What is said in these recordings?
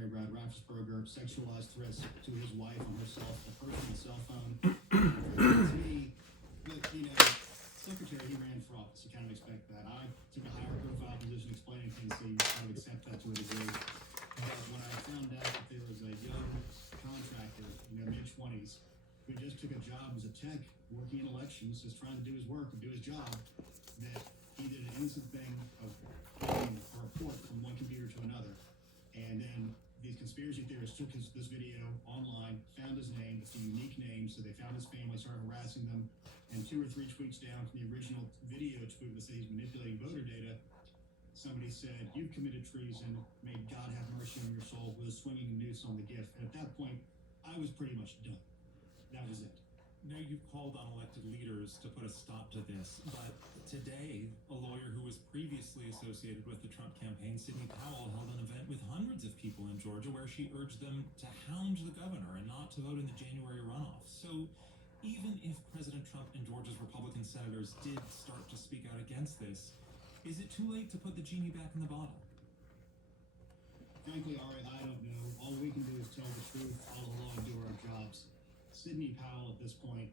Secretary Brad Raffensperger sexualized threats to his wife on her personal cell phone. To me, but Secretary, he ran for office. You kind of expect that. I took a higher profile position explaining things, so you kind of accept that to a degree. But when I found out that there was a young contractor, mid-20s, who just took a job as a tech, working in elections, just trying to do his work and do his job, that he did an innocent thing of getting a report from one computer to another. And then these conspiracy theorists took this video online, found his name, it's a unique name, so they found his family, started harassing them, and 2 or 3 tweets down from the original video tweet that said he's manipulating voter data, somebody said, "You've committed treason, may God have mercy on your soul," with a swinging noose on the gift. And at that point, I was pretty much done. That was it. Now, you've called on elected leaders to put a stop to this, but today, a lawyer who was previously associated with the Trump campaign, Sidney Powell, held an event with hundreds of people in Georgia where she urged them to hound the governor and not to vote in the January runoff. So even if President Trump and Georgia's Republican senators did start to speak out against this, is it too late to put the genie back in the bottle? Frankly, Ari, I don't know. All we can do is tell the truth, follow the law, and do our jobs. Sidney Powell, at this point,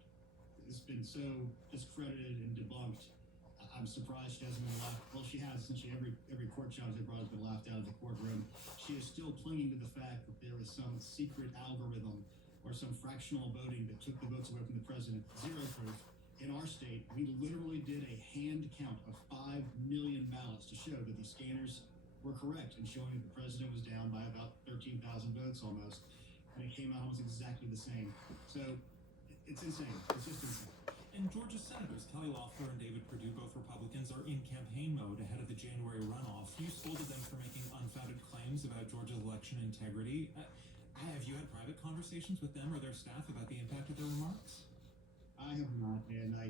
has been so discredited and debunked. I'm surprised she hasn't been laughed. Well, she has. Essentially, every court challenge they brought has been laughed out of the courtroom. She is still clinging to the fact that there was some secret algorithm or some fractional voting that took the votes away from the president. Zero proof. In our state, we literally did a hand count of 5 million ballots to show that the scanners were correct in showing that the president was down by about 13,000 votes almost. And it came out almost exactly the same. So it's insane. It's just insane. And Georgia Senators Kelly Loeffler and David Perdue, both Republicans, are in campaign mode ahead of the January runoff. You scolded them for making unfounded claims about Georgia's election integrity. Have you had private conversations with them or their staff about the impact of their remarks? I have not, and I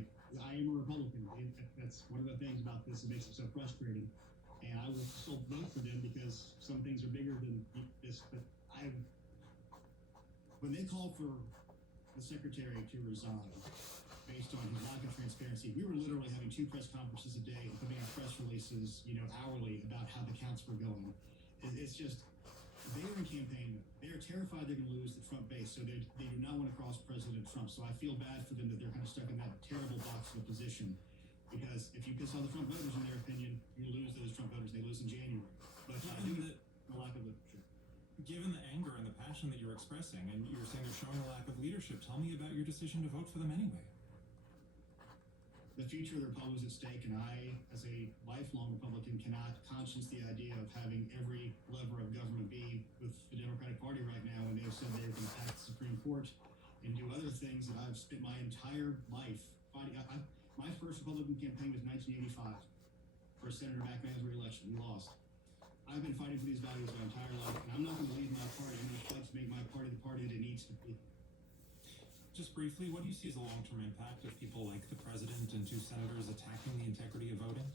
am a Republican. That's one of the things about this that makes it so frustrating. And I will still vote for them because some things are bigger than this. But when they called for the secretary to resign based on his lack of transparency, we were literally having 2 press conferences a day and putting out press releases, hourly about how the counts were going. It's just, they are in campaign. They are terrified they're going to lose the Trump base, so they do not want to cross President Trump. So I feel bad for them that they're kind of stuck in that terrible box of a position. Because if you piss off the Trump voters, in their opinion, you lose those Trump voters. They lose in January. But I do the lack of leadership. Given the anger and the passion that you're expressing, and you're saying they're showing a lack of leadership, tell me about your decision to vote for them anyway. The future of the Republic is at stake, and I, as a lifelong Republican, cannot conscience the idea of having every lever of government be with the Democratic Party right now, when they've said they're going to attack the Supreme Court and do other things that I've spent my entire life fighting. My first Republican campaign was 1985 for a senator back in the election. We lost. I've been fighting for these values my entire life, and I'm not going to leave my party. I'm going to fight to make my party the party that it needs to be. Just briefly, what do you see as a long-term impact of people like the president and 2 senators attacking the integrity of voting?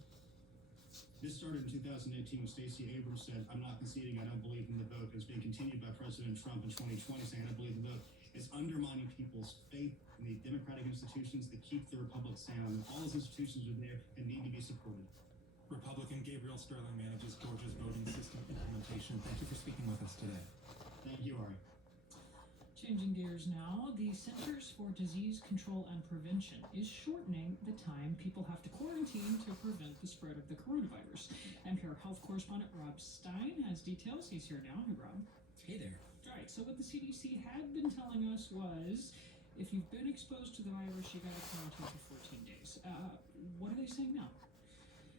This started in 2018 when Stacey Abrams said, "I'm not conceding, I don't believe in the vote." It's being continued by President Trump in 2020 saying, "I don't believe in the vote." It's undermining people's faith in the democratic institutions that keep the republic sound. And all those institutions are there and need to be supported. Republican Gabriel Sterling manages Georgia's voting system implementation. Thank you for speaking with us today. Thank you, Ari. Changing gears now, the Centers for Disease Control and Prevention is shortening the time people have to quarantine to prevent the spread of the coronavirus. NPR health correspondent Rob Stein has details. He's here now. Hey, Rob. Hey there. All right, so what the CDC had been telling us was if you've been exposed to the virus, you got to quarantine for 14 days. What are they saying now?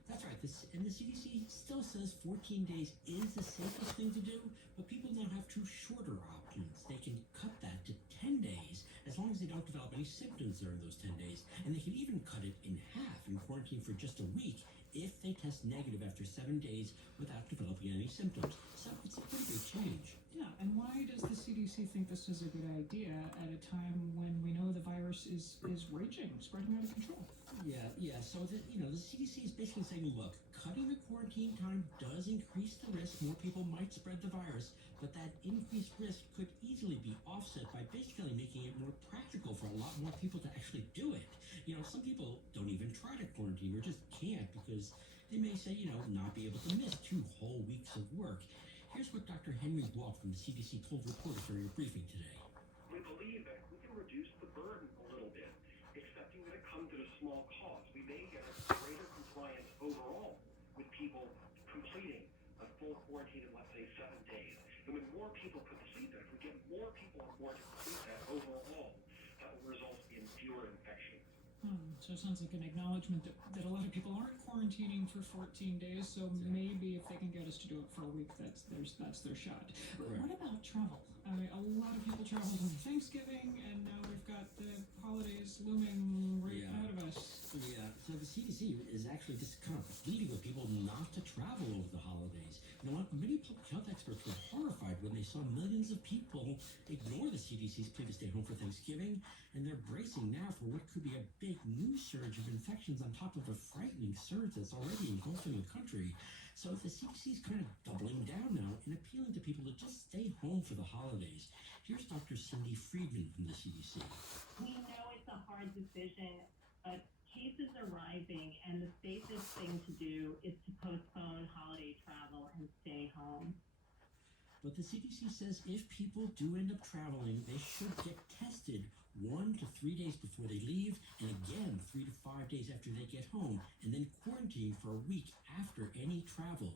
That's right. And the CDC still says 14 days is the safest thing to do, but people now have 2 shorter options. They can cut that to 10 days as long as they don't develop any symptoms during those 10 days. And they can even cut it in half and quarantine for just a week if they test negative after 7 days without developing any symptoms. So it's a pretty big change. Yeah, and why does the CDC think this is a good idea at a time when we know the virus is raging, spreading out of control? Yeah. So the CDC is basically saying, look, cutting the quarantine time does increase the risk. More people might spread the virus, but that increased risk could easily be offset by basically making it more practical for a lot more people to actually do it. Some people don't even try to quarantine or just can't because they may say, not be able to miss 2 whole weeks of work. Here's what Dr. Henry Block from the CDC told reporters during a briefing today. We believe that we can reduce the burden a little bit, accepting that it comes at a small cost. We may get a greater compliance overall with people completing a full quarantine in, let's say, 7 days. And when more people complete that, if we get more people on board to complete that overall, that will result in fewer infections. So it sounds like an acknowledgement that a lot of people aren't quarantining for 14 days, so maybe if they can get us to do it for a week, that's their shot. Right. What about travel? I mean, a lot of people traveled on Thanksgiving, and now we've got the holidays looming right ahead of us. Yeah, so the CDC is actually just kind of pleading with people not to travel over the holidays. You know what? Many public health experts were horrified when they saw millions of people ignore the CDC's plea to stay home for Thanksgiving, and they're bracing now for what could be a big new surge of infections on top of a frightening surge that's already engulfing the country. So the CDC is kind of doubling down now and appealing to people to just stay home for the holidays. Here's Dr. Cindy Friedman from the CDC. We know it's a hard decision, but cases are rising, and the safest thing to do is to postpone holiday travel and stay home. But the CDC says if people do end up traveling, they should get tested 1 to 3 days before they leave, and again 3 to 5 days after they get home, and then quarantine for a week after any travel.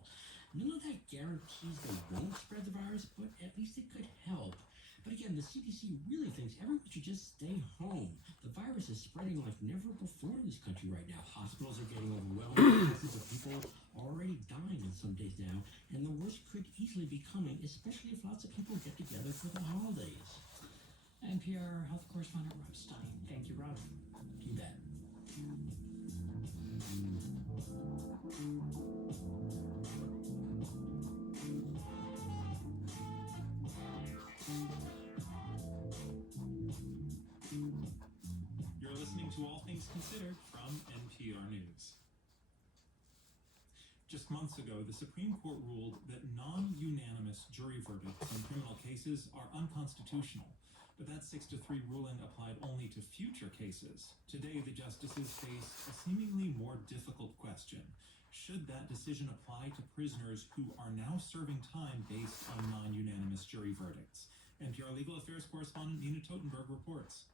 None of that guarantees they won't spread the virus, but at least it could help. But again, the CDC really thinks everyone should just stay home. The virus is spreading like never before in this country right now. Hospitals are getting overwhelmed. Cases of people are already dying in some days now, and the worst could easily be coming, especially if lots of people get together for the holidays. NPR health correspondent Rob Stein. Thank you, Rob. You bet. You're listening to All Things Considered from NPR News. Just months ago, the Supreme Court ruled that non-unanimous jury verdicts in criminal cases are unconstitutional. But that 6-3 ruling applied only to future cases. Today, the justices face a seemingly more difficult question. Should that decision apply to prisoners who are now serving time based on non-unanimous jury verdicts? NPR Legal Affairs correspondent Nina Totenberg reports.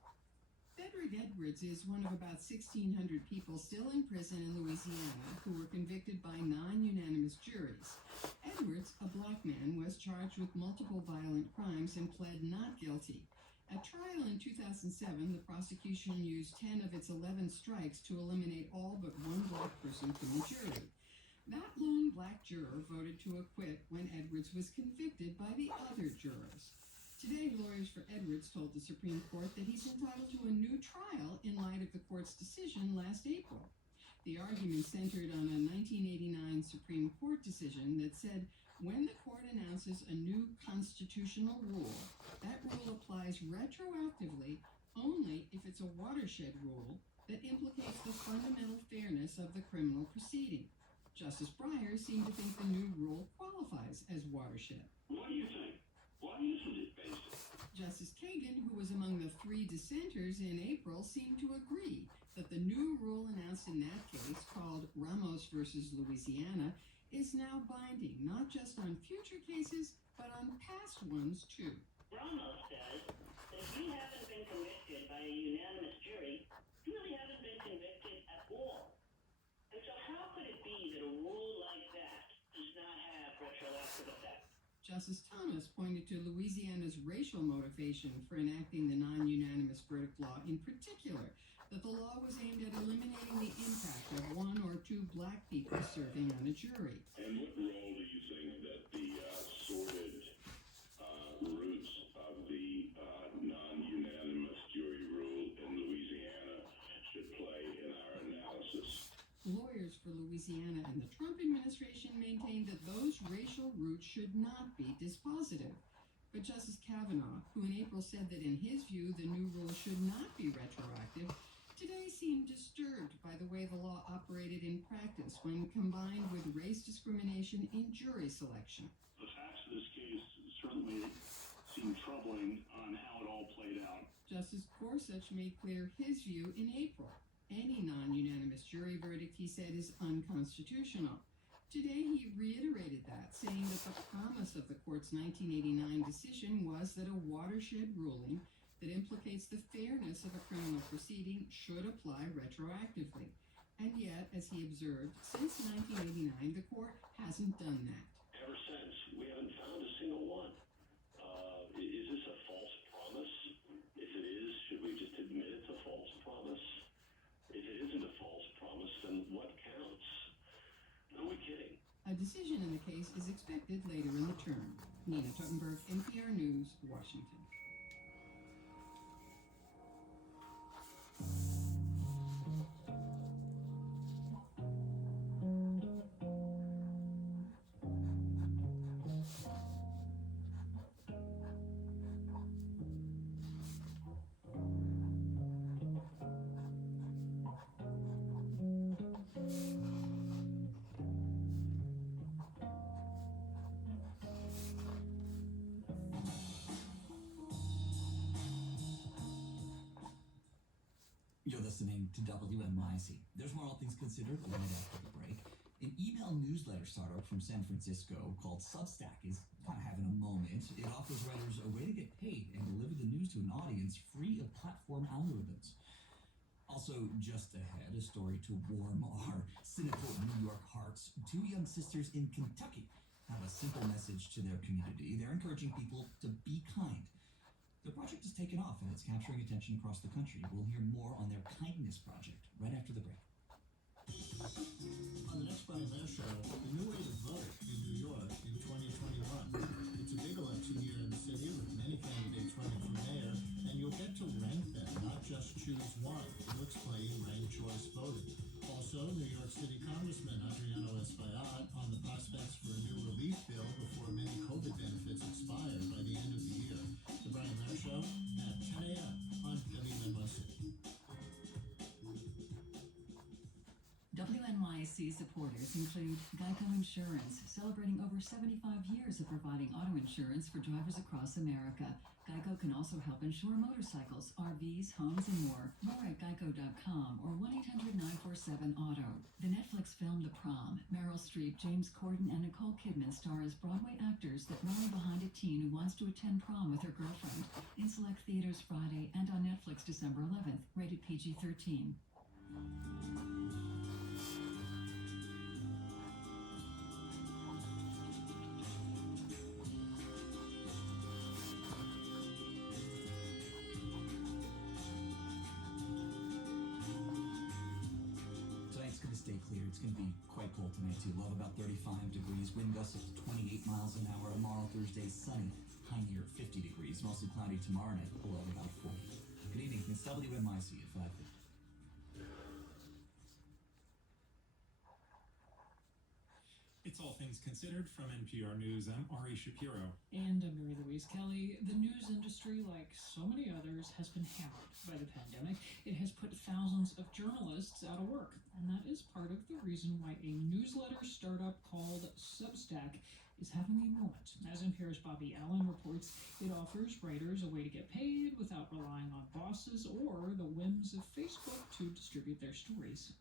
Frederick Edwards is one of about 1,600 people still in prison in Louisiana who were convicted by non-unanimous juries. Edwards, a black man, was charged with multiple violent crimes and pled not guilty. At trial in 2007, the prosecution used 10 of its 11 strikes to eliminate all but one black person from the jury. That lone black juror voted to acquit when Edwards was convicted by the other jurors. Today, lawyers for Edwards told the Supreme Court that he's entitled to a new trial in light of the court's decision last April. The argument centered on a 1989 Supreme Court decision that said when the court announces a new constitutional rule, that rule applies retroactively only if it's a watershed rule that implicates the fundamental fairness of the criminal proceeding. Justice Breyer seemed to think the new rule qualifies as watershed. What do you think? Why isn't it basic? Justice Kagan, who was among the 3 dissenters in April, seemed to agree that the new rule announced in that case, called Ramos versus Louisiana, is now binding not just on future cases, but on past ones too. Ramos says that if you haven't been convicted by a unanimous jury, you really haven't been convicted at all. And so how could it be that a rule like that does not have retroactive effect? Justice Thomas pointed to Louisiana's racial motivation for enacting the non-unanimous verdict law, in particular, that the law was aimed at eliminating the impact of 1 or 2 black people serving on a jury. And what role do you think that the sordid roots of the non-unanimous jury rule in Louisiana should play in our analysis? Lawyers for Louisiana and the Trump administration maintained that those racial roots should not be dispositive. But Justice Kavanaugh, who in April said that in his view the new rule should not be retroactive, today seemed disturbed by the way the law operated in practice when combined with race discrimination in jury selection. The facts of this case certainly seem troubling on how it all played out. Justice Gorsuch made clear his view in April. Any non-unanimous jury verdict, he said, is unconstitutional. Today, he reiterated that, saying that the promise of the court's 1989 decision was that a watershed ruling that implicates the fairness of a criminal proceeding should apply retroactively. And yet, as he observed, since 1989, the court hasn't done that. Ever since, we haven't found a single one. Is this a false promise? If it is, should we just admit it's a false promise? If it isn't a false promise, then what counts? Who are we kidding? A decision in the case is expected later in the term. Nina Tottenberg, NPR News, Washington. You're listening to WNYC. There's more All Things Considered right after the break. An email newsletter startup from San Francisco called Substack is kind of having a moment. It offers writers a way to get paid and deliver the news to an audience free of platform algorithms. Also, just ahead, a story to warm our cynical New York hearts. Two young sisters in Kentucky have a simple message to their community. They're encouraging people to be kind. The project has taken off and it's capturing attention across the country. We'll hear more on their kindness project right after the break. On the next Brian Mayer Show, the new way to vote in New York in 2021. It's a big election year in the city with many candidates running for mayor, and you'll get to rank them, not just choose one. We'll explain ranked choice voting. Also, New York City Congressman Adriano Espaillat on the prospects for a new relief bill before many COVID benefits expire by the end of the year. The Brian Mayer Show at 10 a.m. on WNYC. WNYC supporters include Geico Insurance, celebrating over 75 years of providing auto insurance for drivers across America. Geico can also help insure motorcycles, RVs, homes, and more. More at geico.com or 1-800-947-AUTO. The Netflix film The Prom. Meryl Streep, James Corden, and Nicole Kidman star as Broadway actors that rally behind a teen who wants to attend prom with her girlfriend. In select theaters Friday and on Netflix December 11th. Rated PG-13. Stay clear. It's going to be quite cold tonight too. Low about 35 degrees. Wind gusts up to 28 miles an hour. Tomorrow, Thursday, sunny. High near 50 degrees. Mostly cloudy tomorrow night. Below about 40. Good evening. It's WNYC at 5:50. It's All Things Considered from NPR News. I'm Ari Shapiro. And I'm Mary Louise Kelly. The news industry, like so many others, has been hammered by the pandemic. It has put thousands of journalists out of work. And that is part of the reason why a newsletter startup called Substack is having a moment. As NPR's Bobby Allen reports, it offers writers a way to get paid without relying on bosses or the whims of Facebook to distribute their stories.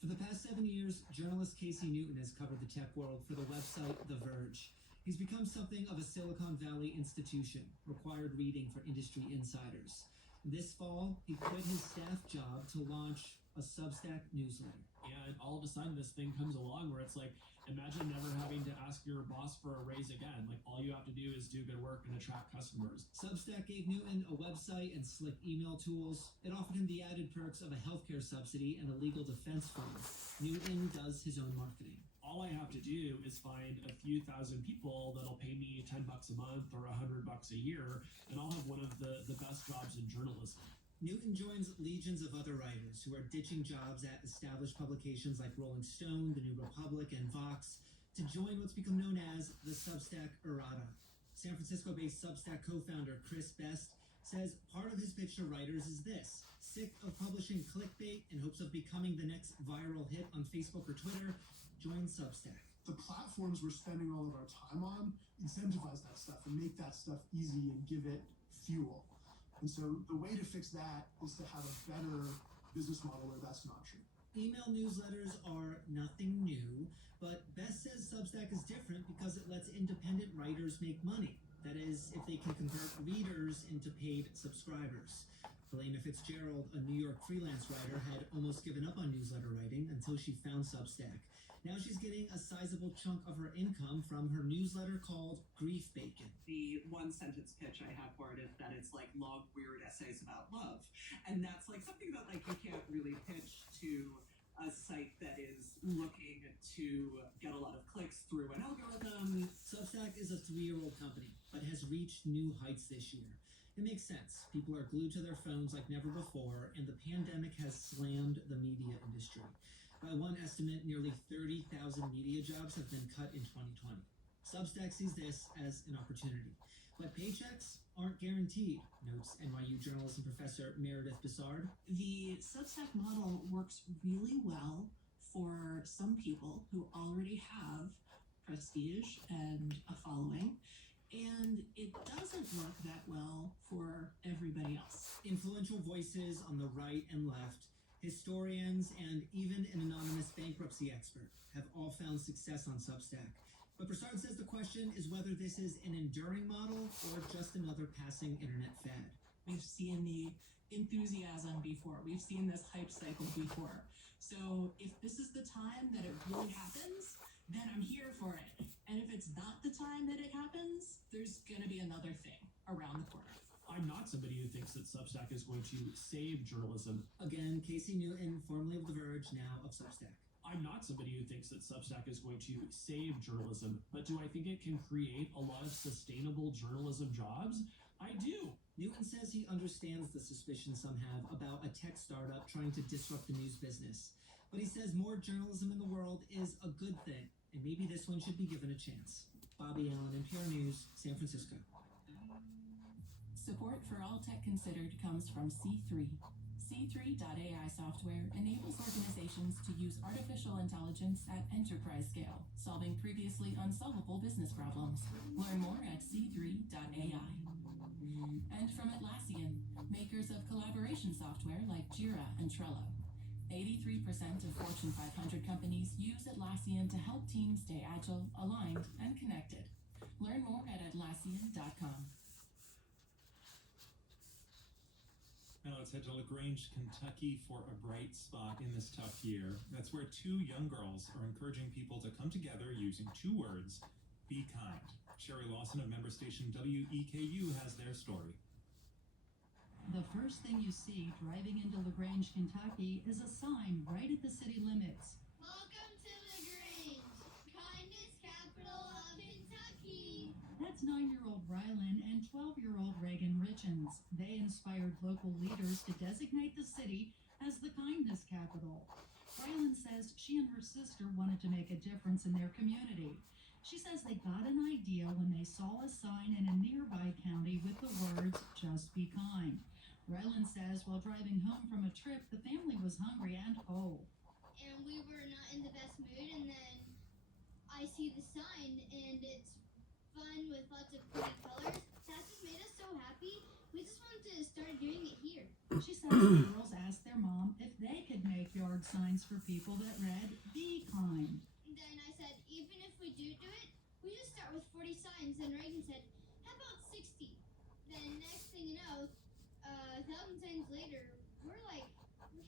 For the past 7 years, journalist Casey Newton has covered the tech world for the website The Verge. He's become something of a Silicon Valley institution, required reading for industry insiders. This fall, he quit his staff job to launch a Substack newsletter. And all of a sudden, this thing comes along where it's like, imagine never having to ask your boss for a raise again. Like, all you have to do is do good work and attract customers. Substack gave Newton a website and slick email tools. It offered him the added perks of a healthcare subsidy and a legal defense fund. Newton does his own marketing. All I have to do is find a few thousand people that'll pay me $10 a month or $100 a year, and I'll have one of the best jobs in journalism. Newton joins legions of other writers who are ditching jobs at established publications like Rolling Stone, The New Republic, and Vox to join what's become known as the Substack errata. San Francisco-based Substack co-founder Chris Best says part of his pitch to writers is this: sick of publishing clickbait in hopes of becoming the next viral hit on Facebook or Twitter, join Substack. The platforms we're spending all of our time on incentivize that stuff and make that stuff easy and give it fuel. And so the way to fix that is to have a better business model where that's not true. Email newsletters are nothing new, but Beth says Substack is different because it lets independent writers make money. That is, if they can convert readers into paid subscribers. Helena Fitzgerald, a New York freelance writer, had almost given up on newsletter writing until she found Substack. Now she's getting a sizable chunk of her income from her newsletter called Grief Bacon. The one sentence pitch I have for it is that it's like long, weird essays about love. And that's like something that like you can't really pitch to a site that is looking to get a lot of clicks through an algorithm. Substack is a 3-year-old company, but has reached new heights this year. It makes sense. People are glued to their phones like never before, and the pandemic has slammed the media industry. By one estimate, nearly 30,000 media jobs have been cut in 2020. Substack sees this as an opportunity. But paychecks aren't guaranteed, notes NYU journalism professor Meredith Bissard. The Substack model works really well for some people who already have prestige and a following, and it doesn't work that well for everybody else. Influential voices on the right and left, historians, and even an anonymous bankruptcy expert have all found success on Substack. But Broussard says the question is whether this is an enduring model or just another passing internet fad. We've seen the enthusiasm before. We've seen this hype cycle before. So if this is the time that it really happens, then I'm here for it. And if it's not the time that it happens, there's going to be another thing around the corner. I'm not somebody who thinks that Substack is going to save journalism. Again, Casey Newton, formerly of The Verge, now of Substack. I'm not somebody who thinks that Substack is going to save journalism, but do I think it can create a lot of sustainable journalism jobs? I do. Newton says he understands the suspicion some have about a tech startup trying to disrupt the news business. But he says more journalism in the world is a good thing, and maybe this one should be given a chance. Bobby Allen, NPR News, San Francisco. Support for All Tech Considered comes from C3. C3.ai software enables organizations to use artificial intelligence at enterprise scale, solving previously unsolvable business problems. Learn more at C3.ai. And from Atlassian, makers of collaboration software like Jira and Trello. 83% of Fortune 500 companies use Atlassian to help teams stay agile, aligned, and connected. Learn more at Atlassian.com. Now let's head to LaGrange, Kentucky for a bright spot in this tough year. That's where 2 young girls are encouraging people to come together using 2 words: be kind. Sherry Lawson of member station WEKU has their story. The first thing you see driving into LaGrange, Kentucky is a sign right at the city limits. Welcome to LaGrange, kindness capital of Kentucky. That's 9-year-old Rylan and 12-year-old Reagan Richens. They inspired local leaders to designate the city as the kindness capital. Rylan says she and her sister wanted to make a difference in their community. She says they got an idea when they saw a sign in a nearby county with the words, "Just be kind." Rylan says while driving home from a trip, the family was hungry and cold. And we were not in the best mood, and then I see the sign, and it's fun with lots of pretty colors. That just made us so happy. We just wanted to start doing it here. She says the girls asked their mom if they could make yard signs for people that read, "Be kind." And then I said, even if we do it, we just start with 40 signs. And Reagan said, how about 60? Then next thing you know, 1,000 signs later, we're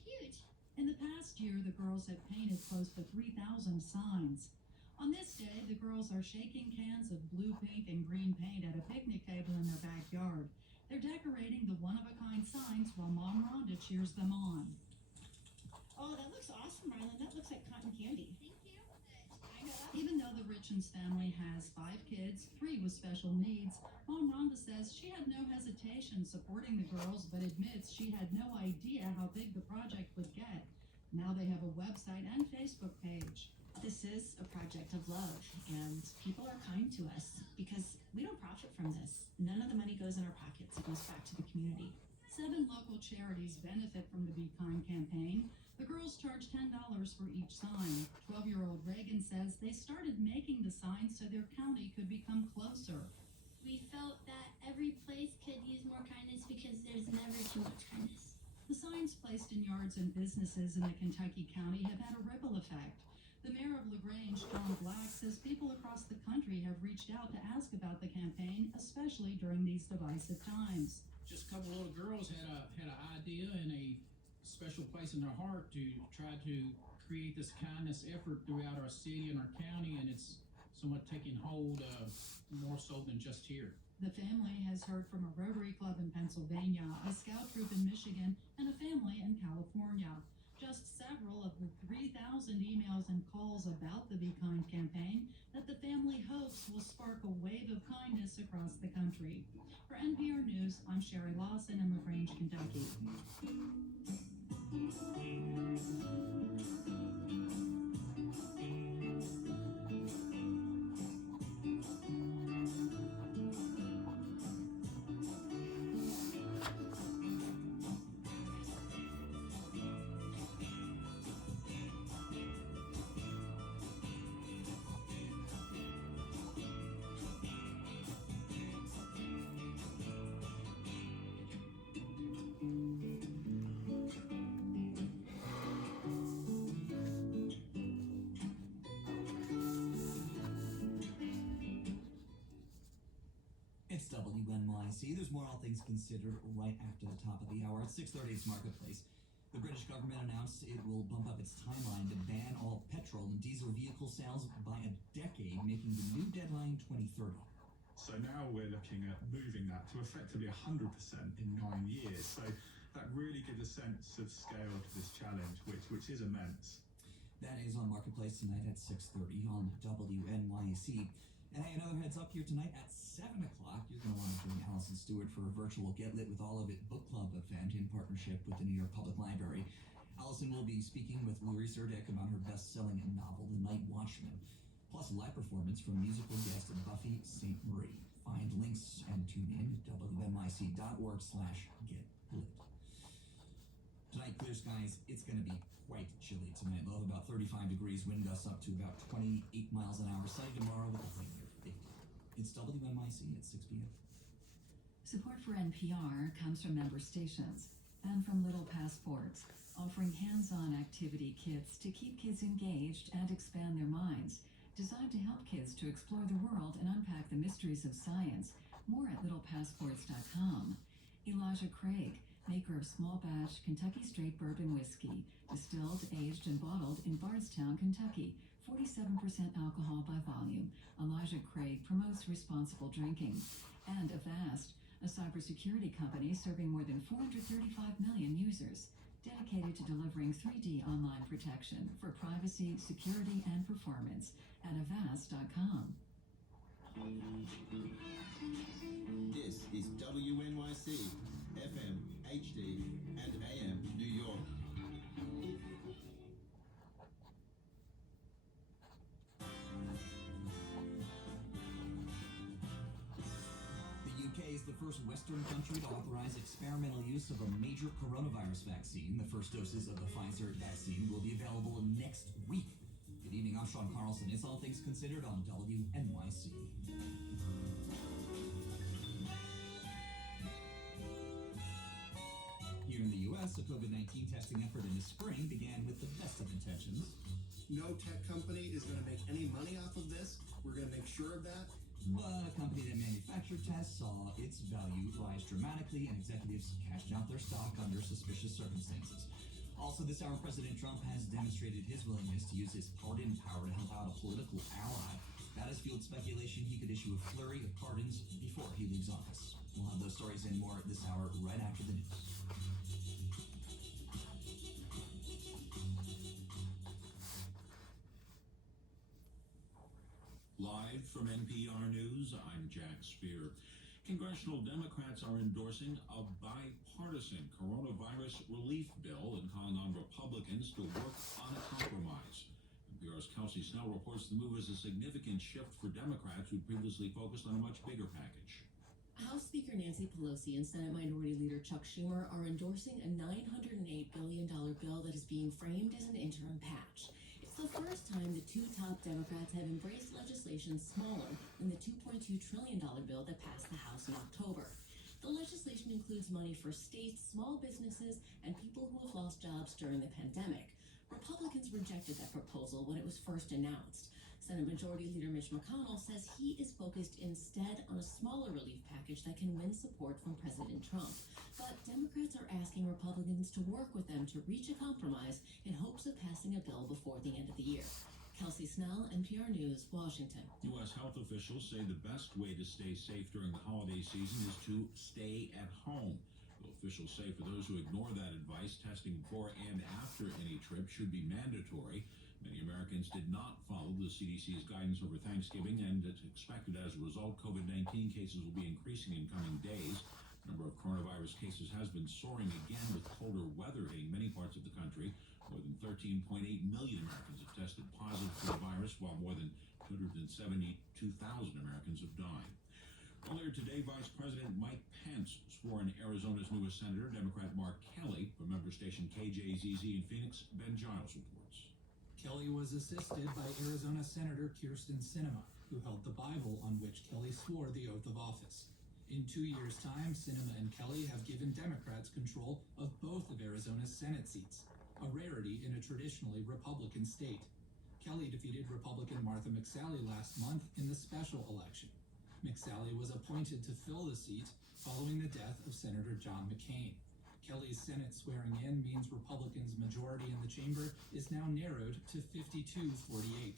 huge. In the past year, the girls have painted close to 3,000 signs. On this day, the girls are shaking cans of blue, pink, and green paint at a picnic table in their backyard. They're decorating the one-of-a-kind signs while Mom Rhonda cheers them on. Oh, that looks awesome, Rylan. That looks like cotton candy. Thank you. Even though the Richens family has 5 kids, 3 with special needs, Mom Rhonda says she had no hesitation supporting the girls, but admits she had no idea how big the project would get. Now they have a website and Facebook page. This is a project of love, and people are kind to us because we don't profit from this. None of the money goes in our pockets. It goes back to the community. 7 local charities benefit from the Be Kind campaign. The girls charge $10 for each sign. 12-year-old Reagan says they started making the signs so their county could become closer. We felt that every place could use more kindness because there's never too much kindness. The signs placed in vineyards and businesses in the Kentucky county have had a ripple effect. The mayor of LaGrange, John Black, says people across the country have reached out to ask about the campaign, especially during these divisive times. Just a couple little girls had an idea and a special place in their heart to try to create this kindness effort throughout our city and our county, and it's somewhat taking hold more so than just here. The family has heard from a Rotary Club in Pennsylvania, a Scout troop in Michigan, and a family in California. Just several of the 3,000 emails and calls about the Be Kind campaign that the family hopes will spark a wave of kindness across the country. For NPR News, I'm Sherry Lawson in LaGrange, Kentucky. It's WNYC. There's more All Things Considered right after the top of the hour. At 6:30, it's Marketplace. The British government announced it will bump up its timeline to ban all petrol and diesel vehicle sales by a decade, making the new deadline 2030. So now we're looking at moving that to effectively 100% in 9 years. So that really gives a sense of scale to this challenge, which is immense. That is on Marketplace tonight at 6:30 on WNYC. And hey, another heads up here tonight at 7 o'clock. You're going to want to join Allison Stewart for a virtual Get Lit with All of It book club event in partnership with the New York Public Library. Allison will be speaking with Louise Erdek about her best-selling novel, The Night Watchman, plus a live performance from musical guest Buffy St. Marie. Find links and tune in at WNYC.org/getlit. Tonight, clear skies. It's going to be quite chilly tonight. Low of about 35 degrees, wind gusts up to about 28 miles an hour. Sunny tomorrow with a high near 50. It's WNYC at 6 p.m. Support for NPR comes from member stations and from Little Passports, offering hands-on activity kits to keep kids engaged and expand their minds, designed to help kids to explore the world and unpack the mysteries of science. More at littlepassports.com. Elijah Craig, maker of small batch Kentucky straight bourbon whiskey, distilled, aged, and bottled in Bardstown, Kentucky. 47% alcohol by volume. Elijah Craig promotes responsible drinking. And Avast, a cybersecurity company serving more than 435 million users, dedicated to delivering 3D online protection for privacy, security, and performance at Avast.com. This is WNYC, FM, HD, and AM, New York. The UK is the first Western country to authorize experimental use of a major coronavirus vaccine. The first doses of the Pfizer vaccine will be available next week. Good evening, I'm Sean Carlson. It's All Things Considered on WNYC. Here in the U.S., a COVID-19 testing effort in the spring began with the best of intentions. No tech company is going to make any money off of this. We're going to make sure of that. But a company that manufactured tests saw its value rise dramatically and executives cashed out their stock under suspicious circumstances. Also this hour, President Trump has demonstrated his willingness to use his pardon power to help out a political ally. That has fueled speculation he could issue a flurry of pardons before he leaves office. We'll have those stories and more this hour right after the news. Live from NPR News, I'm Jack Spear. Congressional Democrats are endorsing a bipartisan coronavirus relief bill and calling on Republicans to work on a compromise. NPR's Kelsey Snell reports the move is a significant shift for Democrats who previously focused on a much bigger package. House Speaker Nancy Pelosi and Senate Minority Leader Chuck Schumer are endorsing a $908 billion bill that is being framed as an interim patch. It's the first time the two top Democrats have embraced legislation smaller than the $2.2 trillion bill that passed the House in October. The The legislation includes money for states, small businesses, and people who have lost jobs during the pandemic. Republicans rejected that proposal when it was first announced. Senate Majority Leader Mitch McConnell says he is focused instead on a smaller relief package that can win support from President Trump. But Democrats are asking Republicans to work with them to reach a compromise in hopes of passing a bill before the end of the year. Kelsey Snell, NPR News, Washington. U.S. health officials say the best way to stay safe during the holiday season is to stay at home. Though officials say for those who ignore that advice, testing before and after any trip should be mandatory. Many Americans did not follow the CDC's guidance over Thanksgiving, and it's expected as a result COVID-19 cases will be increasing in coming days. The number of coronavirus cases has been soaring again with colder weather hitting many parts of the country. More than 13.8 million Americans have tested positive for the virus, while more than 272,000 Americans have died. Earlier today, Vice President Mike Pence swore in Arizona's newest senator, Democrat Mark Kelly. From member station KJZZ in Phoenix, Ben Giles reports. Kelly was assisted by Arizona Senator Kyrsten Sinema, who held the Bible on which Kelly swore the oath of office. In 2 years' time, Sinema and Kelly have given Democrats control of both of Arizona's Senate seats, a rarity in a traditionally Republican state. Kelly defeated Republican Martha McSally last month in the special election. McSally was appointed to fill the seat following the death of Senator John McCain. Kelly's Senate swearing in means Republicans' majority in the chamber is now narrowed to 52-48.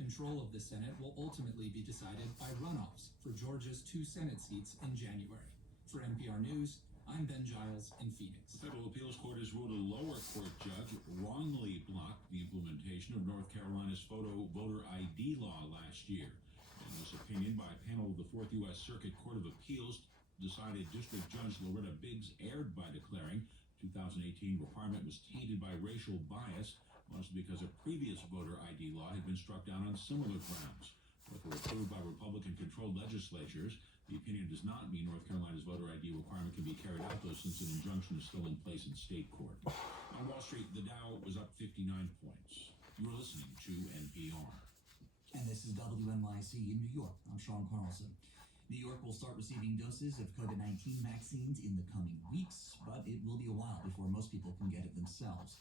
Control of the Senate will ultimately be decided by runoffs for Georgia's 2 Senate seats in January. For NPR News, I'm Ben Giles in Phoenix. The Federal Appeals Court has ruled a lower court judge wrongly blocked the implementation of North Carolina's photo voter ID law last year. In this opinion by a panel of the 4th U.S. Circuit Court of Appeals, decided District Judge Loretta Biggs erred by declaring 2018 requirement was tainted by racial bias, mostly because a previous voter ID law had been struck down on similar grounds. Both were approved by Republican-controlled legislatures. The opinion does not mean North Carolina's voter ID requirement can be carried out, though, since an injunction is still in place in state court. On Wall Street, the Dow was up 59 points. You're listening to NPR. And this is WNYC in New York. I'm Sean Carlson. New York will start receiving doses of COVID-19 vaccines in the coming weeks, but it will be a while before most people can get it themselves.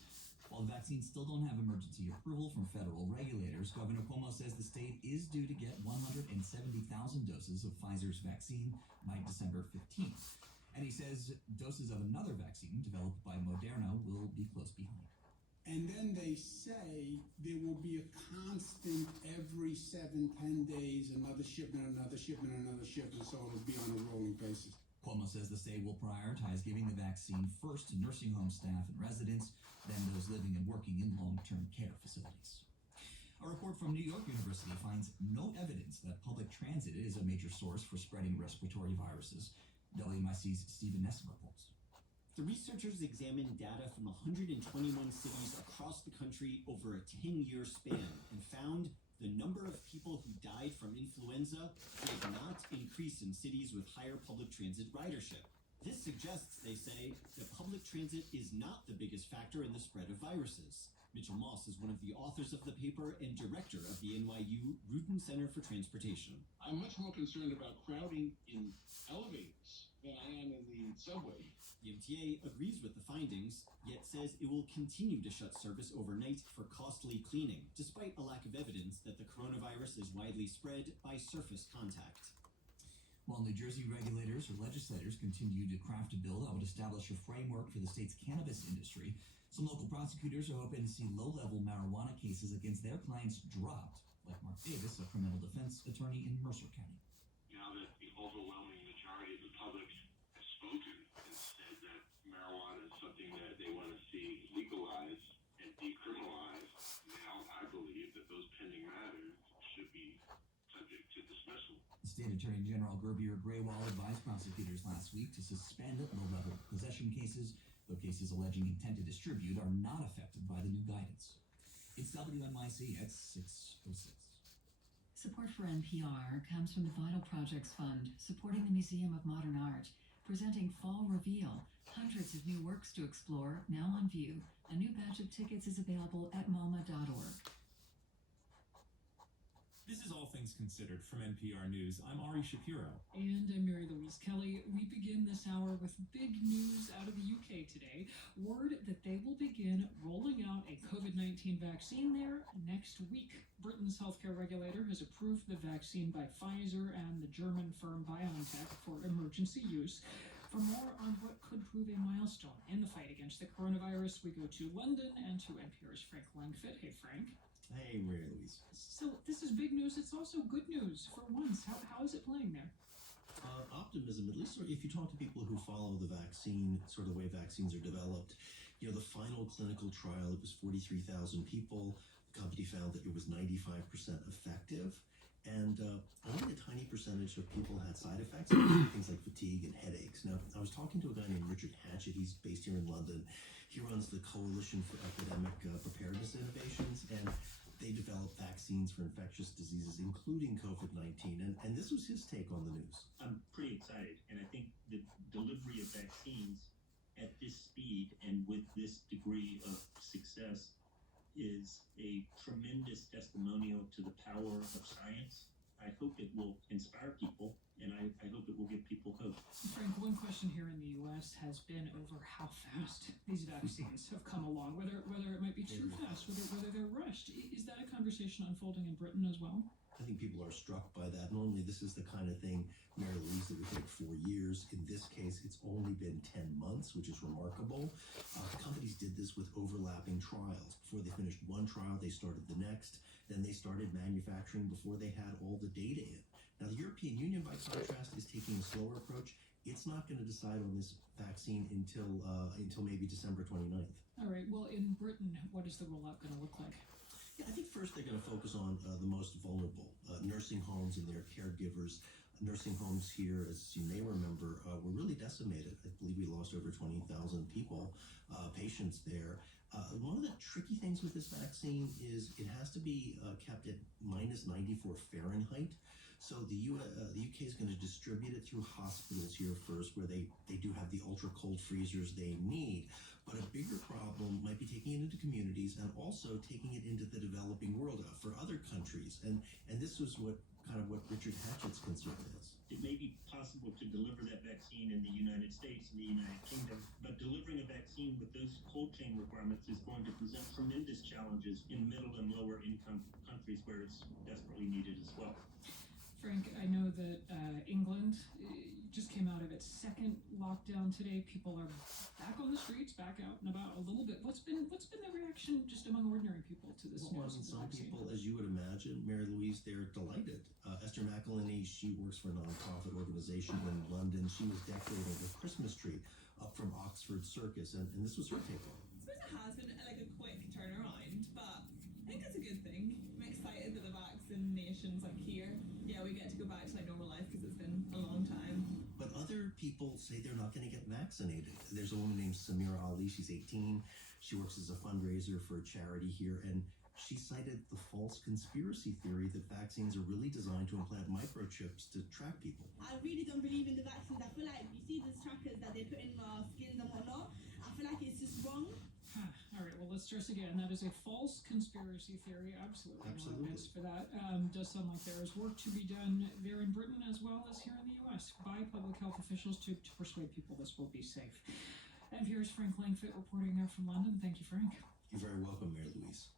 While the vaccines still don't have emergency approval from federal regulators, Governor Cuomo says the state is due to get 170,000 doses of Pfizer's vaccine by December 15th. And he says doses of another vaccine developed by Moderna will be close behind. And then they say there will be a constant every 7-10 days, another shipment, another shipment, another shipment, so it'll be on a rolling basis. Cuomo says the state will prioritize giving the vaccine first to nursing home staff and residents, then those living and working in long-term care facilities. A report from New York University finds no evidence that public transit is a major source for spreading respiratory viruses. WNYC's Stephen Nessa reports. The researchers examined data from 121 cities across the country over a 10-year span and found the number of people who died from influenza did not increase in cities with higher public transit ridership. This suggests, they say, that public transit is not the biggest factor in the spread of viruses. Mitchell Moss is one of the authors of the paper and director of the NYU Rudin Center for Transportation. I'm much more concerned about crowding in elevators than I am in the subway. The MTA agrees with the findings, yet says it will continue to shut service overnight for costly cleaning, despite a lack of evidence that the coronavirus is widely spread by surface contact. While New Jersey regulators or legislators continue to craft a bill that would establish a framework for the state's cannabis industry, some local prosecutors are hoping to see low-level marijuana cases against their clients dropped, like Mark Davis, a criminal defense attorney in Mercer County. Now that the overwhelming majority of the public has spoken and said that marijuana is something that they want to see legalized and decriminalized, now I believe that those pending matters should be subject to dismissal. State Attorney General Gerbier Graywall advised prosecutors last week to suspend low-level possession cases, though cases alleging intent to distribute are not affected by the new guidance. It's WNYC at 6:06. Support for NPR comes from the Vital Projects Fund, supporting the Museum of Modern Art, presenting Fall Reveal, hundreds of new works to explore, now on view. A new batch of tickets is available at MoMA.org. This is All Things Considered from NPR News. I'm Ari Shapiro. And I'm Mary Louise Kelly. We begin this with big news out of the UK today. Word that they will begin rolling out a COVID-19 vaccine there next week. Britain's healthcare regulator has approved the vaccine by Pfizer and the German firm BioNTech for emergency use. For more on what could prove a milestone in the fight against the coronavirus, we go to London and to NPR's Frank Langfit. Hey, Frank. Hey, Mary Louise. So this is big news. It's also good news for once. How is it playing there? Optimism, at least if you talk to people who follow the vaccine, sort of the way vaccines are developed. You know, the final clinical trial, it was 43,000 people. The company found that it was 95% effective. And only a tiny percentage of people had side effects, things like fatigue and headaches. Now, I was talking to a guy named Richard Hatchett. He's based here in London. He runs the Coalition for Epidemic Preparedness Innovations, and they develop vaccines for infectious diseases, including COVID-19. And this was his take on the news. I'm pretty excited, and I think the delivery of vaccines at this speed and with this degree of success is a tremendous testimonial to the power of science. I hope it will inspire people, and I hope it will give people hope. Frank, one question here in the U.S. has been over how fast these vaccines have come along, whether it might be too fast, whether they're rushed. Is that a conversation unfolding in Britain as well? I think people are struck by that. Normally, this is the kind of thing, Mary Louise, that would take 4 years. In this case, it's only been 10 months, which is remarkable. Companies did this with overlapping trials. Before they finished one trial, they started the next. Then they started manufacturing before they had all the data in. Now, the European Union, by contrast, is taking a slower approach. It's not going to decide on this vaccine until maybe December 29th. All right. Well, in Britain, what is the rollout going to look like? Yeah, I think first they're going to focus on the most vulnerable, nursing homes and their caregivers. Nursing homes here, as you may remember, were really decimated. I believe we lost over 20,000 people, patients there. One of the tricky things with this vaccine is it has to be kept at minus 94 Fahrenheit. So the UK is going to distribute it through hospitals here first, where they do have the ultra cold freezers they need. But a bigger problem might be taking it into communities and also taking it into the developing world for other countries. And this was what Richard Hatchett's concern is. It may be possible to deliver that vaccine in the United States and the United Kingdom, but delivering a vaccine with those cold chain requirements is going to present tremendous challenges in middle and lower income countries where it's desperately needed as well. Frank, I know that England just came out of its second lockdown today. People are back on the streets, back out and about a little bit. What's been the reaction just among ordinary people to this news? Some people, as you would imagine, Mary Louise, they're delighted. Esther McElhenney, she works for a nonprofit organization in London. She was decorating a Christmas tree up from Oxford Circus, and this was her take on it. I suppose it has been like a quick turnaround, but I think it's a good thing. I'm excited that the vaccinations, like here, we get to go back to like normal life because it's been a long time. But other people say they're not going to get vaccinated. There's a woman named Samira Ali. She's 18. She works as a fundraiser for a charity here, and she cited the false conspiracy theory that vaccines are really designed to implant microchips to track people. I really don't believe in the vaccines. I feel like you see these trackers that they put in our skins and whatnot. I feel like it's just wrong. All right, well, let's stress again. That is a false conspiracy theory. Absolutely. No evidence for that. Does sound like there is work to be done there in Britain as well as here in the U.S. by public health officials to persuade people this will be safe. And here's Frank Langfit reporting there from London. Thank you, Frank. You're very welcome, Mary Louise.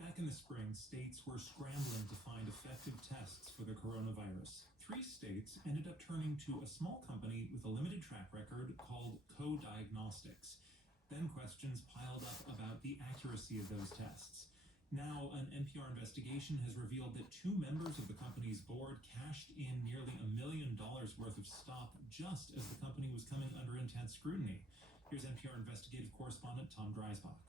Back in the spring, states were scrambling to find effective tests for the coronavirus. 3 states ended up turning to a small company with a limited track record called Co-Diagnostics. Then questions piled up about the accuracy of those tests. Now, an NPR investigation has revealed that 2 members of the company's board cashed in nearly $1 million worth of stock just as the company was coming under intense scrutiny. Here's NPR investigative correspondent Tom Dreisbach.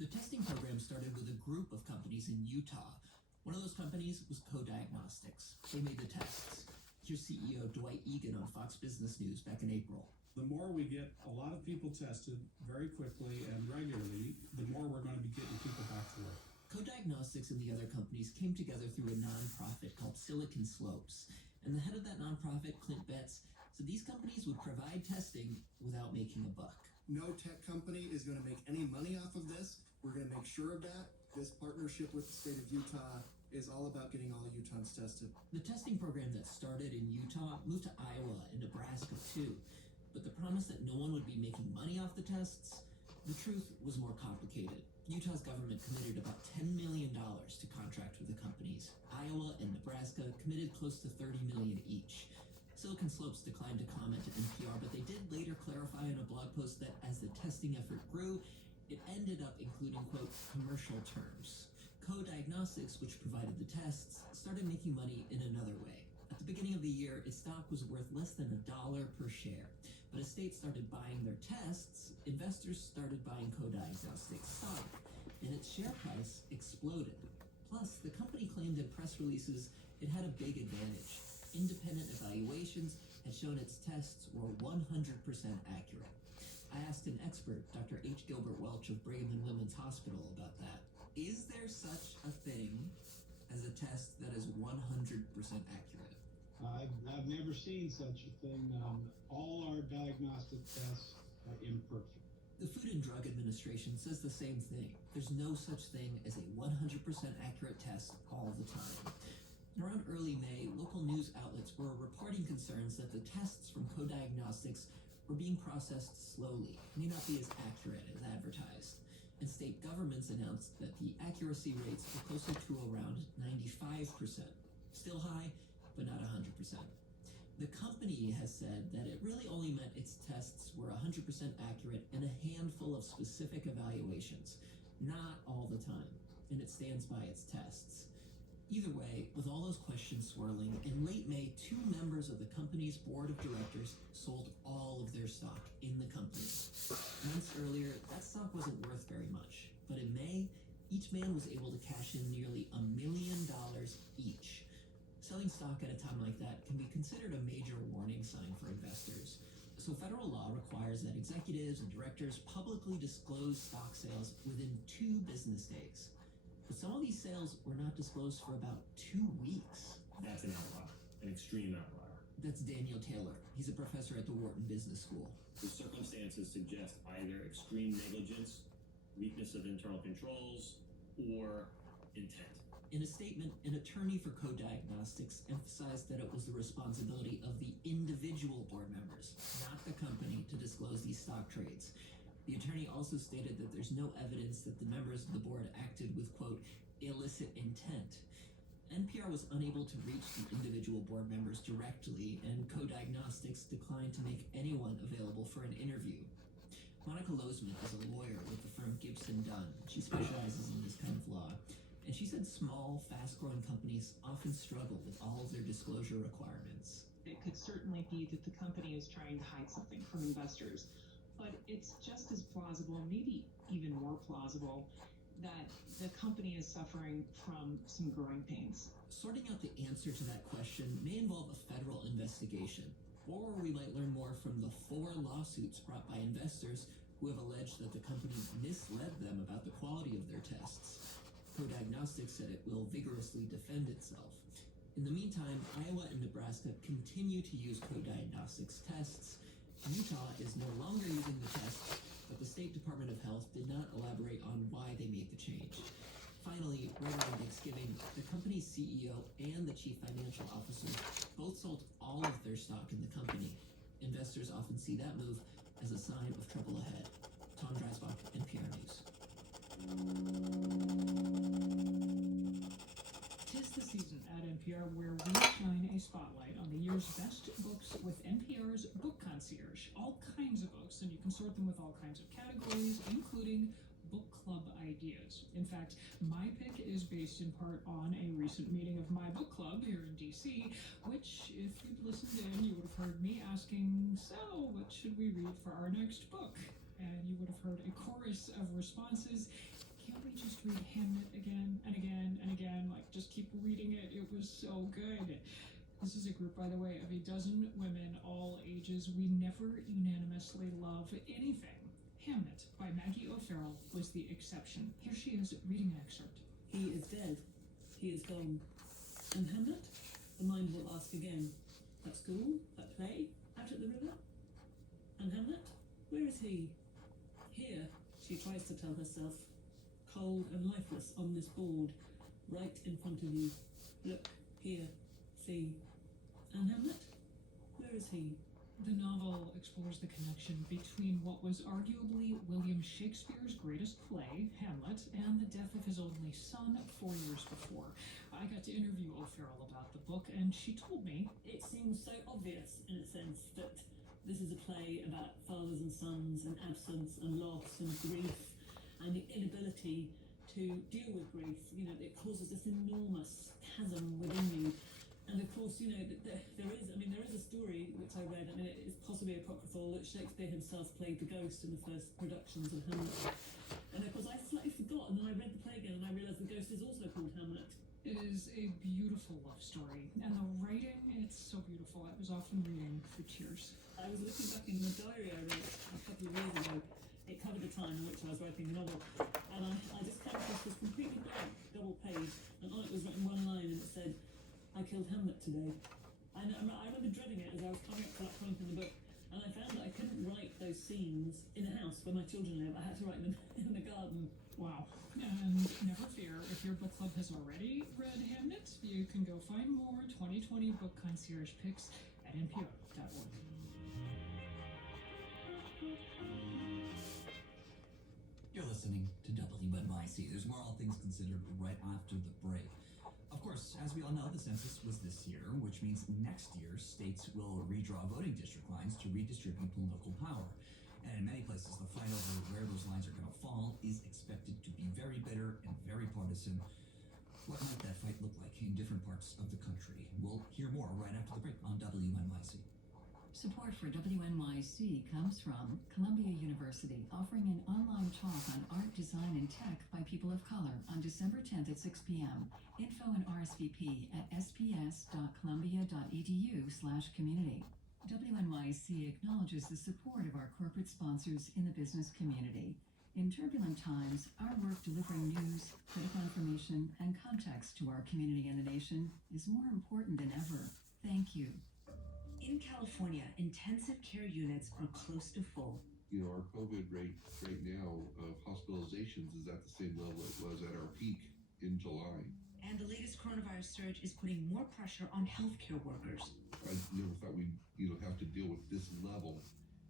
The testing program started with a group of companies in Utah. One of those companies was Co-Diagnostics. They made the tests. Here's CEO Dwight Egan on Fox Business News back in April. The more we get a lot of people tested very quickly and regularly, the more we're going to be getting people back to work. Co-Diagnostics and the other companies came together through a nonprofit called Silicon Slopes. And the head of that nonprofit, Clint Betts, said these companies would provide testing without making a buck. No tech company is going to make any money off of this. We're going to make sure of that. This partnership with the state of Utah is all about getting all Utahns tested. The testing program that started in Utah moved to Iowa and Nebraska too. But the promise that no one would be making money off the tests, the truth was more complicated. Utah's government committed about $10 million to contract with the companies. Iowa and Nebraska committed close to $30 million each. Silicon Slopes declined to comment to NPR, but they did later clarify in a blog post that as the testing effort grew, it ended up including, quote, commercial terms. Co-Diagnostics, which provided the tests, started making money in another way. At the beginning of the year, its stock was worth less than $1 per share. But as states started buying their tests, investors started buying Co-Diagnostics stock, and its share price exploded. Plus, the company claimed in press releases it had a big advantage. Independent evaluations had shown its tests were 100% accurate. I asked an expert, Dr. H. Gilbert Welch of Brigham and Women's Hospital, about that. Is there such a thing as a test that is 100% accurate? I've never seen such a thing. All our diagnostic tests are imperfect. The Food and Drug Administration says the same thing. There's no such thing as a 100% accurate test all the time. Around early May, local news outlets were reporting concerns that the tests from Co-Diagnostics were being processed slowly, may not be as accurate as advertised. And state governments announced that the accuracy rates were closer to around 95%. Still high, but not 100%. The company has said that it really only meant its tests were 100% accurate in a handful of specific evaluations, not all the time, and it stands by its tests. Either way, with all those questions swirling, in late May, 2 members of the company's board of directors sold all of their stock in the company. Months earlier, that stock wasn't worth very much, but in May, each man was able to cash in nearly $1 million each. Selling stock at a time like that can be considered a major warning sign for investors. So federal law requires that executives and directors publicly disclose stock sales within 2 business days. But some of these sales were not disclosed for about 2 weeks. That's an outlier, an extreme outlier. That's Daniel Taylor. He's a professor at the Wharton Business School. The circumstances suggest either extreme negligence, weakness of internal controls, or intent. In a statement, an attorney for Co-Diagnostics emphasized that it was the responsibility of the individual board members, not the company, to disclose these stock trades. The attorney also stated that there's no evidence that the members of the board acted with, quote, illicit intent. NPR was unable to reach the individual board members directly, and Co-Diagnostics declined to make anyone available for an interview. Monica Lozman is a lawyer with the firm Gibson Dunn. She specializes in this kind of law. And she said small, fast-growing companies often struggle with all of their disclosure requirements. It could certainly be that the company is trying to hide something from investors, but it's just as plausible, maybe even more plausible, that the company is suffering from some growing pains. Sorting out the answer to that question may involve a federal investigation, or we might learn more from the 4 lawsuits brought by investors who have alleged that the company misled them about the quality of their tests. Co-Diagnostics said it will vigorously defend itself. In the meantime, Iowa and Nebraska continue to use Co-Diagnostics tests. Utah is no longer using the tests, but the State Department of Health did not elaborate on why they made the change. Finally, right around Thanksgiving, the company's CEO and the chief financial officer both sold all of their stock in the company. Investors often see that move as a sign of trouble ahead. Tom Dreisbach, NPR News. Tis the season at NPR where we shine a spotlight on the year's best books with NPR's Book Concierge. All kinds of books, and you can sort them with all kinds of categories, including book club ideas. In fact, my pick is based in part on a recent meeting of my book club here in DC, which, if you'd listened in, you would have heard me asking, so what should we read for our next book? And you would have heard a chorus of responses. Can't we just read Hamlet again and again and again? Like, just keep reading it. It was so good. This is a group, by the way, of a dozen women, all ages. We never unanimously love anything. Hamlet by Maggie O'Farrell was the exception. Here she is reading an excerpt. He is dead. He is gone. And Hamlet? The mind will ask again. At school? At play? Out at the river? And Hamlet? Where is he? Here, she tries to tell herself. Cold and lifeless on this board, right in front of you. Look, here, see. And Hamlet? Where is he? The novel explores the connection between what was arguably William Shakespeare's greatest play, Hamlet, and the death of his only son 4 years before. I got to interview O'Farrell about the book, and she told me It seems so obvious in a sense that this is a play about fathers and sons and absence and loss and grief and the inability to deal with grief. You know, it causes this enormous chasm within you. And of course, you know, there is a story which I read, it's possibly apocryphal, that Shakespeare himself played the ghost in the first productions of Hamlet. And of course, I slightly forgot, and then I read the play again, and I realised the ghost is also called Hamlet. it is a beautiful love story, and the writing, it's so beautiful. I was often reading through tears. I was looking back in the diary I wrote a couple of years ago. It covered the time in which I was writing the novel, and I just came across this completely blank double page, and on it was written one line, and it said, "I killed Hamlet today." And I remember dreading it as I was coming up to that point in the book, and I found that I couldn't write those scenes in a house where my children live. I had to write them in the garden. Wow. And never fear, if your book club has already read Hamlet, you can go find more 2020 Book Concierge picks at npr.org. You're listening to WNYC. There's more All Things Considered right after the break. Of course, as we all know, the census was this year, which means next year states will redraw voting district lines to redistribute political power. And in many places, the fight over where those lines are going to fall is expected to be very bitter and very partisan. What might that fight look like in different parts of the country? We'll hear more right after the break on WNYC. Support for WNYC comes from Columbia University, offering an online talk on art, design, and tech by people of color on December 10th at 6 p.m. Info and RSVP at sps.columbia.edu/community. WNYC acknowledges the support of our corporate sponsors in the business community. In turbulent times, our work delivering news, critical information, and context to our community and the nation is more important than ever. Thank you. In California, intensive care units are close to full. You know, our COVID rate right now of hospitalizations is at the same level it was at our peak in July. And the latest coronavirus surge is putting more pressure on healthcare workers. I never thought we'd, have to deal with this level,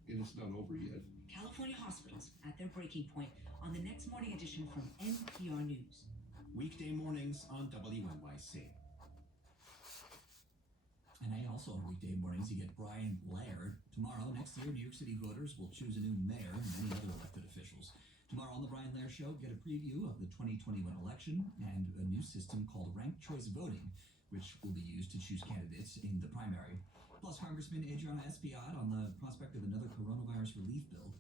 and it's not over yet. California hospitals at their breaking point on the next morning edition from NPR News. Weekday mornings on WNYC. And also on weekday mornings, you get Brian Laird. Tomorrow, next year, New York City voters will choose a new mayor and many other elected officials. Tomorrow on the Brian Laird Show, get a preview of the 2021 election and a new system called ranked choice voting, which will be used to choose candidates in the primary. Plus, Congressman Adriana Espaillat on the prospect of another coronavirus relief bill.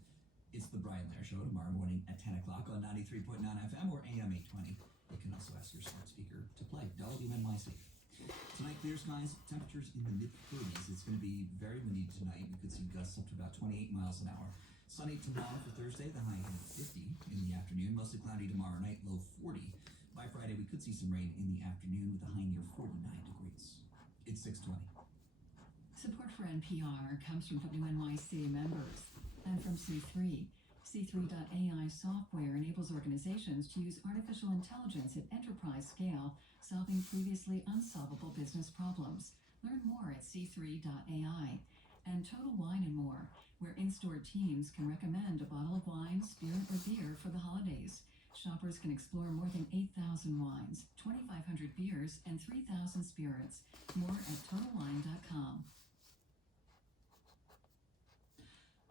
It's the Brian Laird Show tomorrow morning at 10 o'clock on 93.9 FM or AM 820. You can also ask your smart speaker to play WNYC. Tonight, clear skies, temperatures in the mid-30s. It's going to be very windy tonight. We could see gusts up to about 28 miles an hour. Sunny tomorrow for Thursday, the high of 50 in the afternoon. Mostly cloudy tomorrow night, low 40. By Friday, we could see some rain in the afternoon with a high near 49 degrees. It's 6:20. Support for NPR comes from WNYC members and from C3. C3.ai software enables organizations to use artificial intelligence at enterprise scale, solving previously unsolvable business problems. Learn more at c3.ai. And Total Wine & More, where in-store teams can recommend a bottle of wine, spirit, or beer for the holidays. Shoppers can explore more than 8,000 wines, 2,500 beers, and 3,000 spirits. More at TotalWine.com.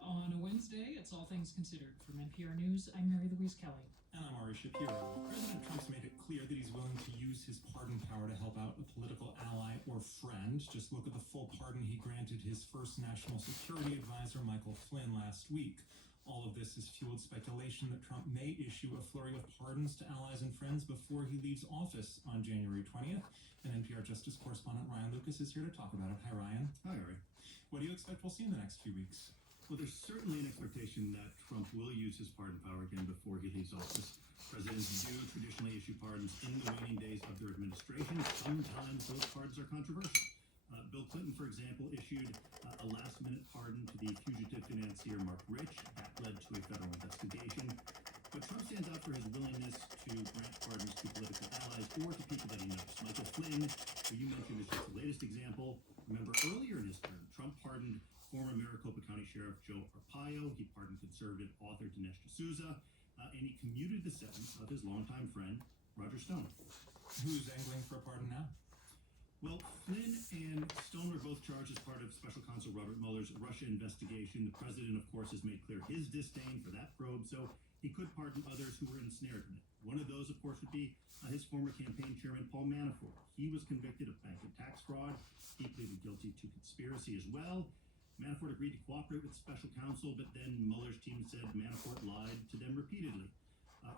On a Wednesday, it's All Things Considered. From NPR News, I'm Mary Louise Kelly. And I'm Ari Shapiro. President Trump's made it clear that he's willing to use his pardon power to help out a political ally or friend. Just look at the full pardon he granted his first national security advisor, Michael Flynn, last week. All of this has fueled speculation that Trump may issue a flurry of pardons to allies and friends before he leaves office on January 20th. And NPR Justice correspondent Ryan Lucas is here to talk about it. Hi, Ryan. Hi, Ari. What do you expect we'll see in the next few weeks? Well, there's certainly an expectation that Trump will use his pardon power again before he leaves office. Presidents do traditionally issue pardons in the waning days of their administration. Sometimes those pardons are controversial. Bill Clinton, for example, issued a last-minute pardon to the fugitive financier Mark Rich. That led to a federal investigation. But Trump stands out for his willingness to grant pardons to political allies or to people that he knows. Michael Flynn, who you mentioned, is just the latest example. Remember, earlier in his term, Trump pardoned former Maricopa County Sheriff Joe Arpaio. He pardoned conservative author Dinesh D'Souza, and he commuted the sentence of his longtime friend, Roger Stone. Who's angling for a pardon now? Well, Flynn and Stone were both charged as part of Special Counsel Robert Mueller's Russia investigation. The president, of course, has made clear his disdain for that probe, so he could pardon others who were ensnared in it. One of those, of course, would be his former campaign chairman, Paul Manafort. He was convicted of bank and tax fraud. He pleaded guilty to conspiracy as well. Manafort agreed to cooperate with special counsel, but then Mueller's team said Manafort lied to them repeatedly.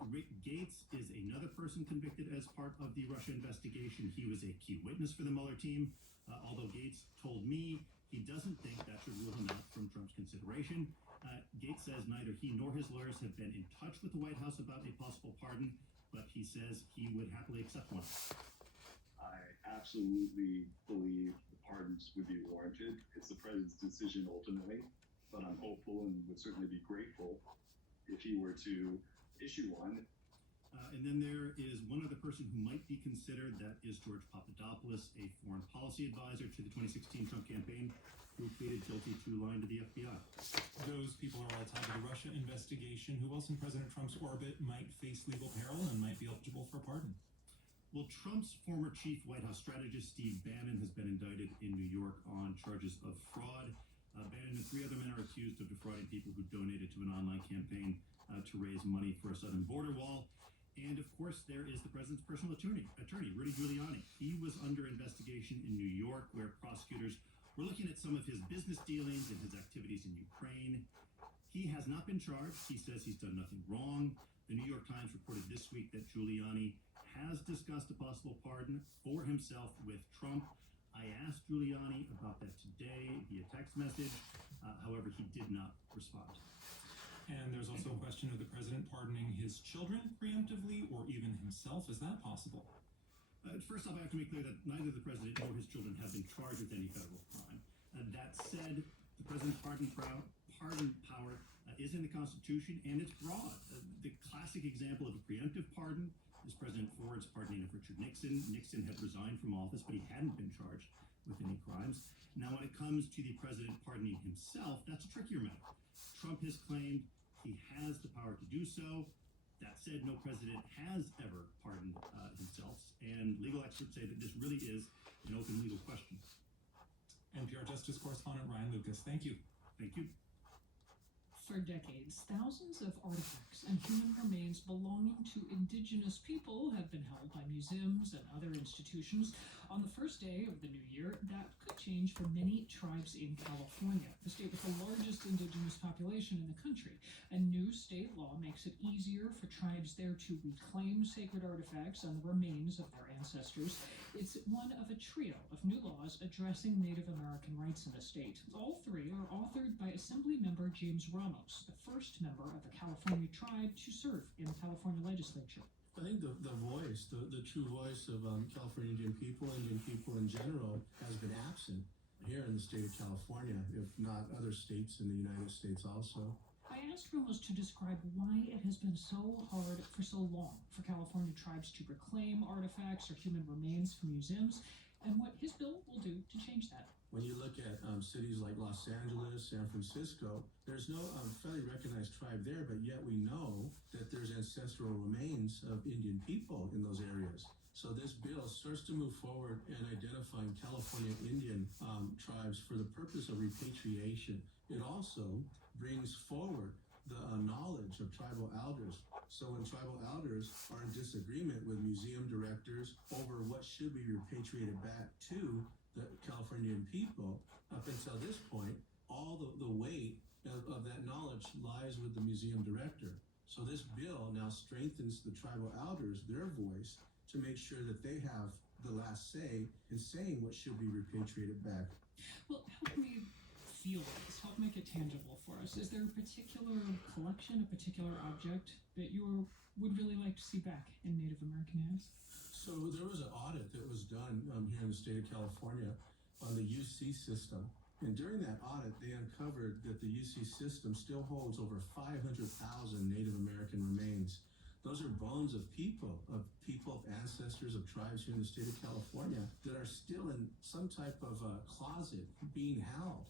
Rick Gates is another person convicted as part of the Russia investigation. He was a key witness for the Mueller team, although Gates told me he doesn't think that should rule him out from Trump's consideration. Gates says neither he nor his lawyers have been in touch with the White House about a possible pardon, but he says he would happily accept one. I absolutely believe the pardons would be warranted. It's the president's decision ultimately, but I'm hopeful and would certainly be grateful if he were to issue one. And then there is one other person who might be considered. That is George Papadopoulos, a foreign policy advisor to the 2016 Trump campaign, who pleaded guilty to lying to the FBI. Those people are all tied to the Russia investigation. Who else in President Trump's orbit might face legal peril and might be eligible for a pardon? Well, Trump's former chief White House strategist, Steve Bannon, has been indicted in New York on charges of fraud. Bannon and 3 other men are accused of defrauding people who donated to an online campaign to raise money for a southern border wall. And of course, there is the president's personal attorney, Rudy Giuliani. He was under investigation in New York, where prosecutors were looking at some of his business dealings and his activities in Ukraine. He has not been charged. He says he's done nothing wrong. The New York Times reported this week that Giuliani has discussed a possible pardon for himself with Trump. I asked Giuliani about that today via text message. However, he did not respond. And there's also a question of the president pardoning his children preemptively or even himself. Is that possible? First off, I have to make clear that neither the president nor his children have been charged with any federal crime. That said, the president's pardon power is in the Constitution, and it's broad. The classic example of a preemptive pardon is President Ford's pardoning of Richard Nixon. Nixon had resigned from office, but he hadn't been charged with any crimes. Now, when it comes to the president pardoning himself, that's a trickier matter. Trump has claimed he has the power to do so. That said, no president has ever pardoned himself, and legal experts say that this really is an open legal question. NPR Justice Correspondent Ryan Lucas, thank you. Thank you. For decades, thousands of artifacts and human remains belonging to indigenous people have been held by museums and other institutions. On the first day of the new year, that could change for many tribes in California, the state with the largest indigenous population in the country. A new state law makes it easier for tribes there to reclaim sacred artifacts and the remains of their ancestors. It's one of a trio of new laws addressing Native American rights in the state. All 3 are authored by Assembly member James Ramos, the first member of the California tribe to serve in the California legislature. I think the voice, the true voice of California Indian people in general, has been absent here in the state of California, if not other states in the United States also. I asked Ramos to describe why it has been so hard for so long for California tribes to reclaim artifacts or human remains from museums, and what his bill will do to change that. When you look at cities like Los Angeles, San Francisco, there's no federally recognized tribe there, but yet we know that there's ancestral remains of Indian people in those areas. So this bill starts to move forward in identifying California Indian tribes for the purpose of repatriation. It also brings forward the knowledge of tribal elders. So when tribal elders are in disagreement with museum directors over what should be repatriated back to the Californian people, up until this point, all the weight of that knowledge lies with the museum director. So this bill now strengthens the tribal elders, their voice, to make sure that they have the last say in saying what should be repatriated back. Well, help me feel this, help make it tangible for us. Is there a particular collection, a particular object that you would really like to see back in Native American hands? So there was an audit that was done here in the state of California on the UC system, And during that audit, they uncovered that the UC system still holds over 500,000 Native American remains. Those are bones of people, ancestors of tribes here in the state of California that are still in some type of closet being held.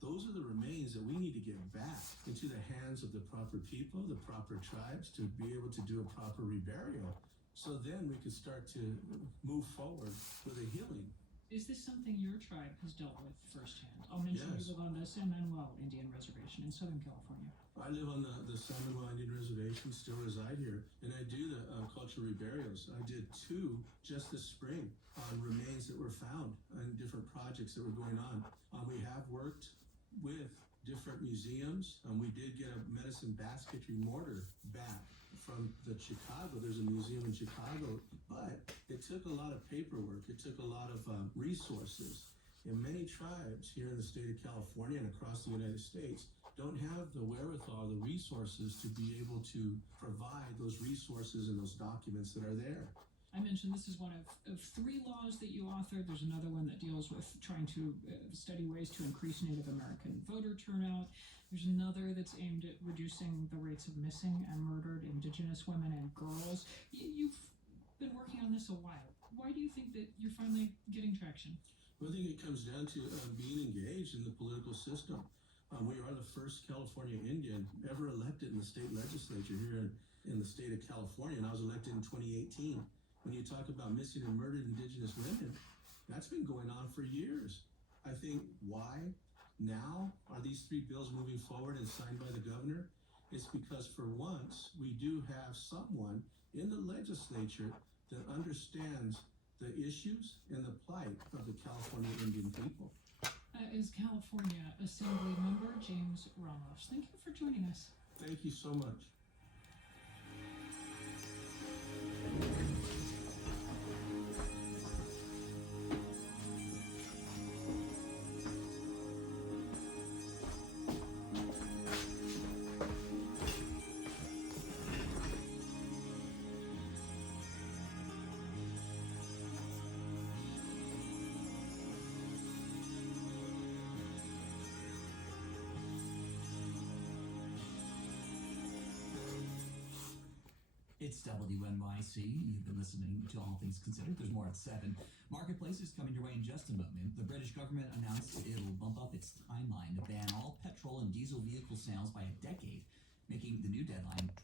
Those are the remains that we need to get back into the hands of the proper people, the proper tribes, to be able to do a proper reburial. So then we could start to move forward with a healing. Is this something your tribe has dealt with firsthand? I'll mention Yes. you live on the San Manuel Indian Reservation in Southern California. I live on the San Manuel Indian Reservation, still reside here, and I do the cultural reburials. I did 2 just this spring on remains that were found and different projects that were going on. We have worked with different museums. We did get a medicine basketry mortar back from Chicago. There's a museum in Chicago, but it took a lot of paperwork. It took a lot of resources. And many tribes here in the state of California and across the United States don't have the wherewithal, the resources to be able to provide those resources and those documents that are there. I mentioned this is one of 3 laws that you authored. There's another one that deals with trying to study ways to increase Native American voter turnout. There's another that's aimed at reducing the rates of missing and murdered Indigenous women and girls. You've been working on this a while. Why do you think that you're finally getting traction? Well, I think it comes down to being engaged in the political system. We are the first California Indian ever elected in the state legislature here in the state of California, and I was elected in 2018. When you talk about missing and murdered Indigenous women, that's been going on for years. I think why now are these 3 bills moving forward and signed by the governor? It's because for once we do have someone in the legislature that understands the issues and the plight of the California Indian people. Is California Assembly Member James Ramos. Thank you for joining us. Thank you so much. It's WNYC. You've been listening to All Things Considered. There's more at 7. Marketplace is coming your way in just a moment. The British government announced it'll bump up its timeline to ban all petrol and diesel vehicle sales by a decade, making the new deadline